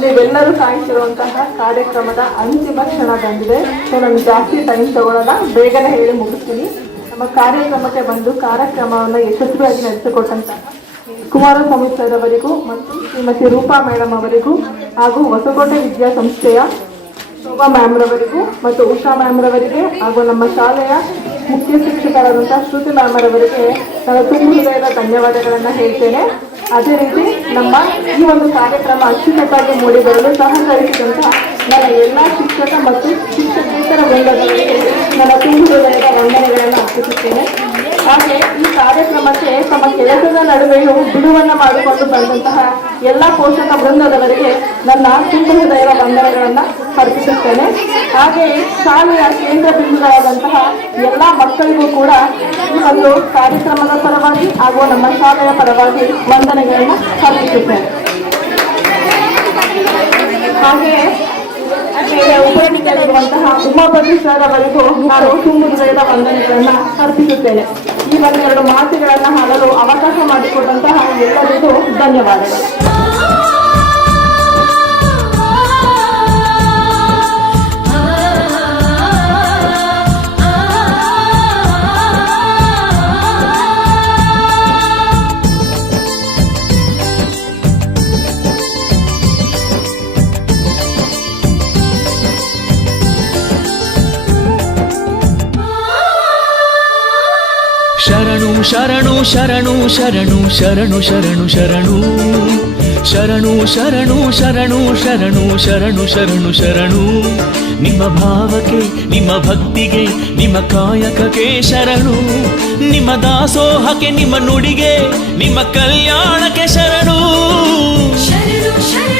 ನೀವೆಲ್ಲರೂ ಕಾಯ್ತಿರುವಂತಹ ಕಾರ್ಯಕ್ರಮದ ಅಂತಿಮ ಕ್ಷಣ ಬಂದಿದೆ. ಸೊ, ನಾನು ಜಾಸ್ತಿ ಟೈಮ್ ತಗೊಳ್ಳೋಣ ಬೇಗನೆ ಹೇಳಿ ಮುಗಿಸ್ತೀನಿ. ನಮ್ಮ ಕಾರ್ಯಕ್ರಮಕ್ಕೆ ಬಂದು ಕಾರ್ಯಕ್ರಮವನ್ನು ಯಶಸ್ವಿಯಾಗಿ ನಡೆಸಿಕೊಟ್ಟಂತಹ ಕುಮಾರಸ್ವಾಮಿ ಸರ್ ಅವರಿಗೂ ಮತ್ತು ಶ್ರೀಮತಿ ರೂಪಾ ಮೇಡಮ್ ಅವರಿಗೂ ಹಾಗೂ ಹೊಸಕೋಟೆ ವಿದ್ಯಾಸಂಸ್ಥೆಯ ಶೋಭಾ ಮ್ಯಾಮ್ ರವರಿಗೂ ಮತ್ತು ಉಷಾ ಮ್ಯಾಮ್ ರವರಿಗೆ ಹಾಗೂ ನಮ್ಮ ಶಾಲೆಯ ಮುಖ್ಯ ಶಿಕ್ಷಕರಾದಂತಹ ಶ್ರುತಿ ಮ್ಯಾಮ್ ರವರಿಗೆ ನಾನು ತುಂಬ ಧನ್ಯವಾದಗಳನ್ನು ಹೇಳ್ತೇನೆ. ಅದೇ ರೀತಿ ನಮ್ಮ ಈ ಒಂದು ಕಾರ್ಯಕ್ರಮ ಅಚ್ಚುಕಟ್ಟಾಗಿ ಮೂಡಿಬರಲು ಸಹಕರಿಸಿದಂತಹ ನನ್ನ ಎಲ್ಲ ಶಿಕ್ಷಕ ಮತ್ತು ಶಿಕ್ಷಕೇತರ ವೃಂದದವರಿಗೆ ನನ್ನ ತುಂಬ ವಂದನೆಗಳನ್ನು ಅರ್ಪಿಸುತ್ತೇನೆ. ಹಾಗೆ ಈ ಕಾರ್ಯಕ್ರಮಕ್ಕೆ ತಮ್ಮ ಕೆಲಸದ ನಡುವೆಯೂ ಬಿಡುವನ್ನ ಮಾಡಿಕೊಂಡು ಬಂದಂತಹ ಎಲ್ಲ ಪೋಷಕ ವೃಂದದವರಿಗೆ ನನ್ನ ತುಂಬ ಹೃದಯದ ವಂದನೆಗಳನ್ನ ಅರ್ಪಿಸುತ್ತೇನೆ. ಹಾಗೆಯೇ ಶಾಲೆಯ ಕೇಂದ್ರ ಬಿಂದುಗಳಾದಂತಹ ಎಲ್ಲ ಮಕ್ಕಳಿಗೂ ಕೂಡ ಈ ಒಂದು ಕಾರ್ಯಕ್ರಮದ ಪರವಾಗಿ ಹಾಗೂ ನಮ್ಮ ಶಾಲೆಯ ಪರವಾಗಿ ವಂದನೆಗಳನ್ನ ಅರ್ಪಿಸುತ್ತೇನೆ. ಮೇಲೆ ಉಮಾಪತಿ ಸರ್ ಅವರಿಗೂ. ನಾನು ತುಂಬ ಹೃದಯದ ವಂದನೆಗಳನ್ನ ಅರ್ಪಿಸುತ್ತೇನೆ. ಈ ಒಂದೆರಡು ಮಾತುಗಳನ್ನ ಹಾಡಲು ಅವಕಾಶ ಮಾಡಿಕೊಟ್ಟಂತಹ ಎಲ್ಲರಿಗೂ ಧನ್ಯವಾದಗಳು. ಶರಣು ಶರಣು ಶರಣು ಶರಣು ಶರಣು ಶರಣು. ಶರಣು ಶರಣು ಶರಣು ಶರಣು ಶರಣು ಶರಣು ಶರಣು. ನಿಮ್ಮ ಭಾವಕ್ಕೆ, ನಿಮ್ಮ ಭಕ್ತಿಗೆ, ನಿಮ್ಮ ಕಾಯಕಕ್ಕೆ ಶರಣು. ನಿಮ್ಮ ದಾಸೋಹಕ್ಕೆ, ನಿಮ್ಮ ನುಡಿಗೆ, ನಿಮ್ಮ ಕಲ್ಯಾಣಕ್ಕೆ ಶರಣು. ಶರಣು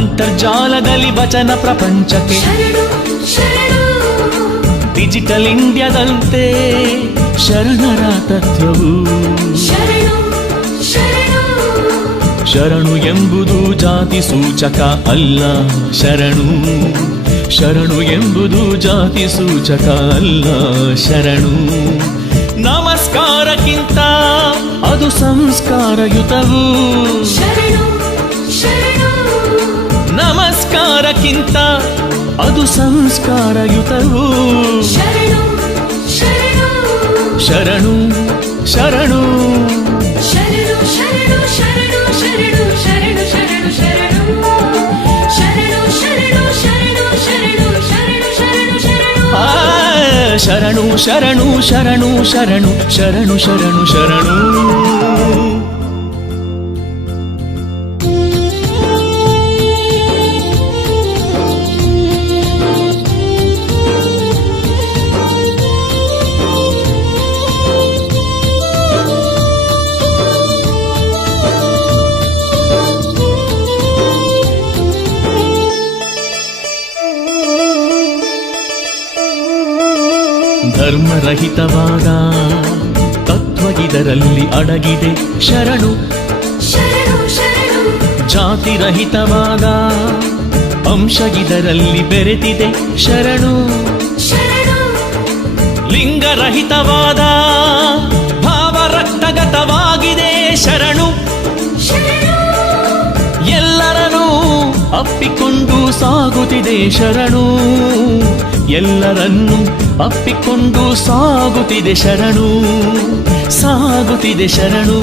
ಅಂತರ್ಜಾಲದಲ್ಲಿ ವಚನ ಪ್ರಪಂಚಕ್ಕೆ. ಡಿಜಿಟಲ್ ಇಂಡಿಯಾದಂತೆ ಶರಣರ ತತ್ವವು. ಶರಣು ಎಂಬುದು ಜಾತಿ ಸೂಚಕ ಅಲ್ಲ. ಶರಣು ಶರಣು ಎಂಬುದು ಜಾತಿ ಸೂಚಕ ಅಲ್ಲ. ಶರಣು ನಮಸ್ಕಾರಕ್ಕಿಂತ ಅದು ಸಂಸ್ಕಾರಯುತವು. ನಮಸ್ಕಾರಕ್ಕಿಂತ ಅದು ಸಂಸ್ಕಾರಯುತವು ಶರಣು ಶರಣು ಶರಣು ಶರಣು ಶರಣು ಶರಣು ಶರಣು ಶರಣು ಶರಣು ಧರ್ಮರಹಿತವಾದ ತತ್ವ ಇದರಲ್ಲಿ ಅಡಗಿದೆ ಶರಣು. ಜಾತಿರಹಿತವಾದ ಅಂಶ ಇದರಲ್ಲಿ ಬೆರೆತಿದೆ ಶರಣು. ಲಿಂಗರಹಿತವಾದ ಭಾವರಕ್ತಗತವಾಗಿದೆ ಶರಣು. ಎಲ್ಲರನ್ನೂ ಅಪ್ಪಿಕೊಂಡು ಸಾಗುತ್ತಿದೆ ಶರಣು. ಎಲ್ಲರನ್ನೂ ಅಪ್ಪಿಕೊಂಡು ಸಾಗುತ್ತಿದೆ ಶರಣು ಸಾಗುತ್ತಿದೆ ಶರಣು.